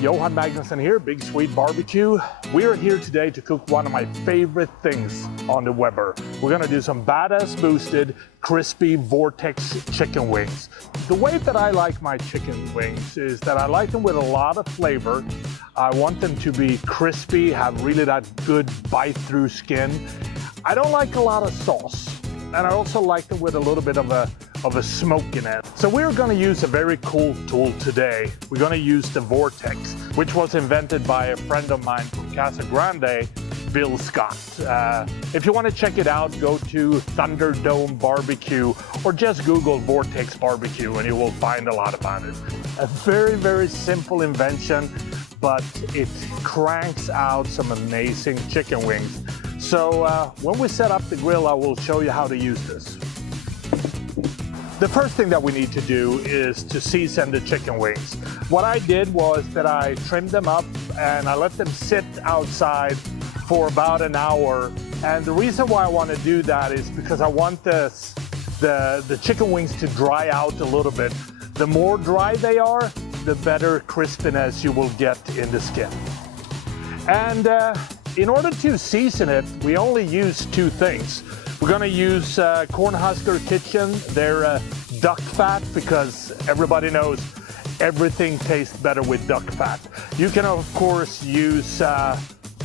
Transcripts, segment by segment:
Johan Magnusson here, Big Swede BBQ. We are here today to cook one of my favorite things on the Weber. We're gonna do some Badassboosted crispy Vortex chicken wings. The way that I like my chicken wings is that I like them with a lot of flavor. I want them to be crispy, have really that good bite-through skin. I don't like a lot of sauce, and I also like them with a little bit of a smoke in it. So we're going to use a very cool tool today. We're going to use the Vortex, which was invented by a friend of mine from Casa Grande, Bill Scott. If you want to check it out, go to Thunderdome Barbecue or just Google Vortex Barbecue and you will find a lot about it. A very, very simple invention, but it cranks out some amazing chicken wings. So when we set up the grill, I will show you how to use this. The first thing that we need to do is to season the chicken wings. What I did was that I trimmed them up and I let them sit outside for about an hour. And the reason why I want to do that is because I want the chicken wings to dry out a little bit. The more dry they are, the better crispiness you will get in the skin. And in order to season it, we only use two things. We're gonna use Cornhusker Kitchen, their duck fat, because everybody knows everything tastes better with duck fat. You can of course use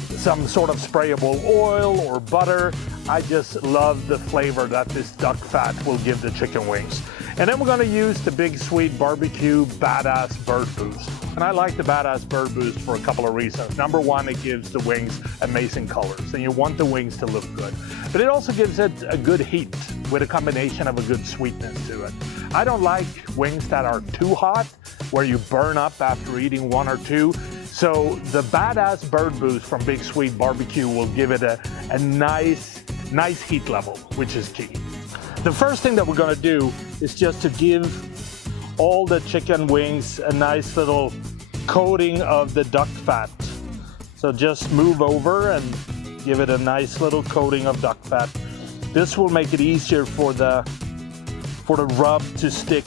some sort of sprayable oil or butter. I just love the flavor that this duck fat will give the chicken wings. And then we're gonna use the Big Swede BBQ Badass Bird Boost. And I like the Badass Bird Boost for a couple of reasons. Number one, it gives the wings amazing colors, and you want the wings to look good. But it also gives it a good heat with a combination of a good sweetness to it. I don't like wings that are too hot, where you burn up after eating one or two. So the Badass Bird Boost from Big Swede BBQ will give it a nice heat level, which is key. The first thing that we're gonna do is just to give all the chicken wings a nice little coating of the duck fat. So just move over and give it a nice little coating of duck fat. This will make it easier for the rub to stick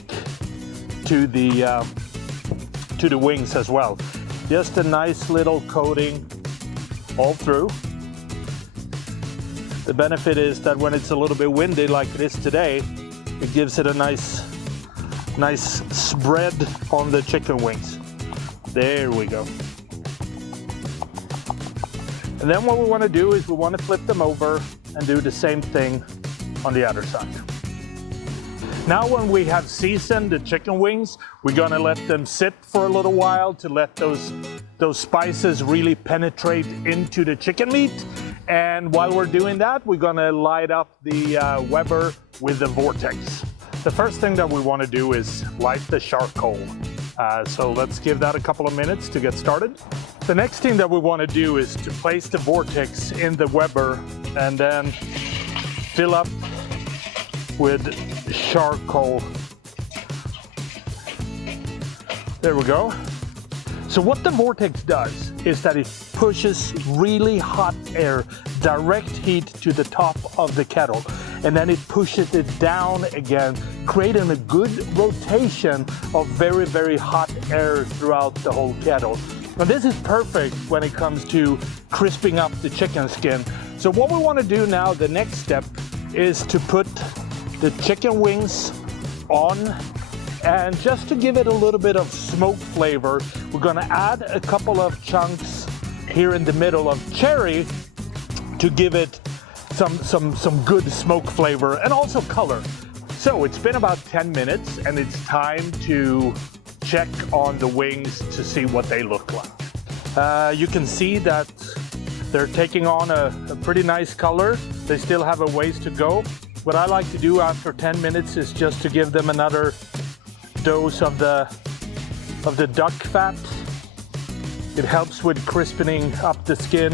to the wings as well. Just a nice little coating all through. The benefit is that when it's a little bit windy like it is today, it gives it a nice spread on the chicken wings. There we go. And then what we want to do is we want to flip them over and do the same thing on the other side. Now when we have seasoned the chicken wings, we're going to let them sit for a little while to let those spices really penetrate into the chicken meat. And while we're doing that, we're going to light up the Weber with the Vortex. The first thing that we want to do is light the charcoal. So let's give that a couple of minutes to get started. The next thing that we want to do is to place the Vortex in the Weber and then fill up with charcoal. There we go. So what the Vortex does is that it pushes really hot air, direct heat to the top of the kettle, and then it pushes it down again, creating a good rotation of very, very hot air throughout the whole kettle. Now this is perfect when it comes to crisping up the chicken skin. So what we want to do now, the next step, is to put the chicken wings on, and just to give it a little bit of smoke flavor, we're going to add a couple of chunks here in the middle of cherry to give it some good smoke flavor and also color. So it's been about 10 minutes and it's time to check on the wings to see what they look like. You can see that they're taking on a pretty nice color. They still have a ways to go. What I like to do after 10 minutes is just to give them another dose of the duck fat. It helps with crispening up the skin.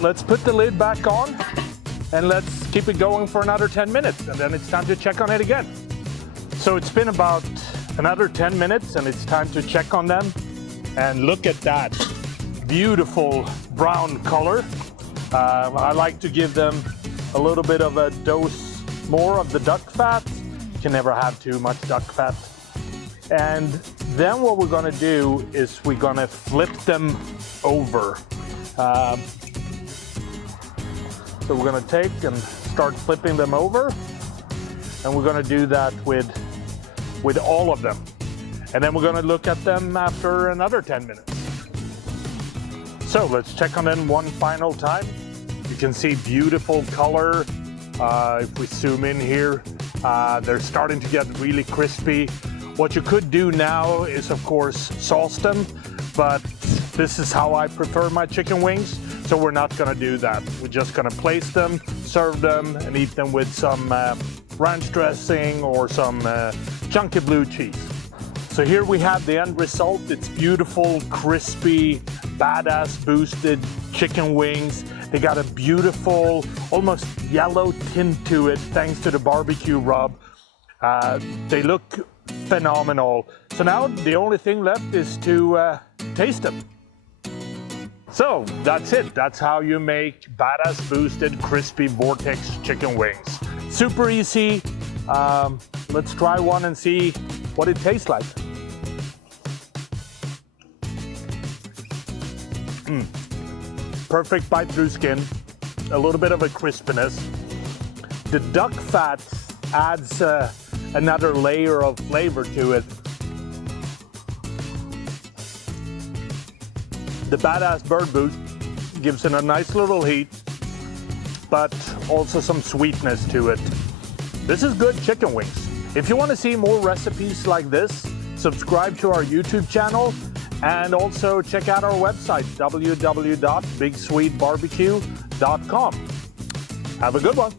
Let's put the lid back on and let's keep it going for another 10 minutes, and then it's time to check on it again. So it's been about another 10 minutes and it's time to check on them. And look at that beautiful brown color. I like to give them a little bit of a dose more of the duck fat. You can never have too much duck fat. And then what we're gonna do is we're gonna flip them over. So we're gonna take and start flipping them over. And we're gonna do that with all of them. And then we're gonna look at them after another 10 minutes. So let's check on them one final time. You can see beautiful color. If we zoom in here, they're starting to get really crispy. What you could do now is, of course, sauce them, but this is how I prefer my chicken wings, so we're not gonna do that. We're just gonna place them, serve them, and eat them with some ranch dressing or some chunky blue cheese. So here we have the end result. It's beautiful, crispy, Badassboosted chicken wings. They got a beautiful, almost yellow tint to it thanks to the barbecue rub. They look phenomenal. So now the only thing left is to taste them. So that's it. That's how you make Badassboosted crispy Vortex chicken wings. Super easy. Let's try one and see what it tastes like. Perfect bite through skin, a little bit of a crispiness. The duck fat adds another layer of flavor to it. The Badass Bird Boost gives it a nice little heat, but also some sweetness to it. This is good chicken wings. If you want to see more recipes like this, subscribe to our YouTube channel. And also check out our website, www.bigswedebarbecue.com. Have a good one.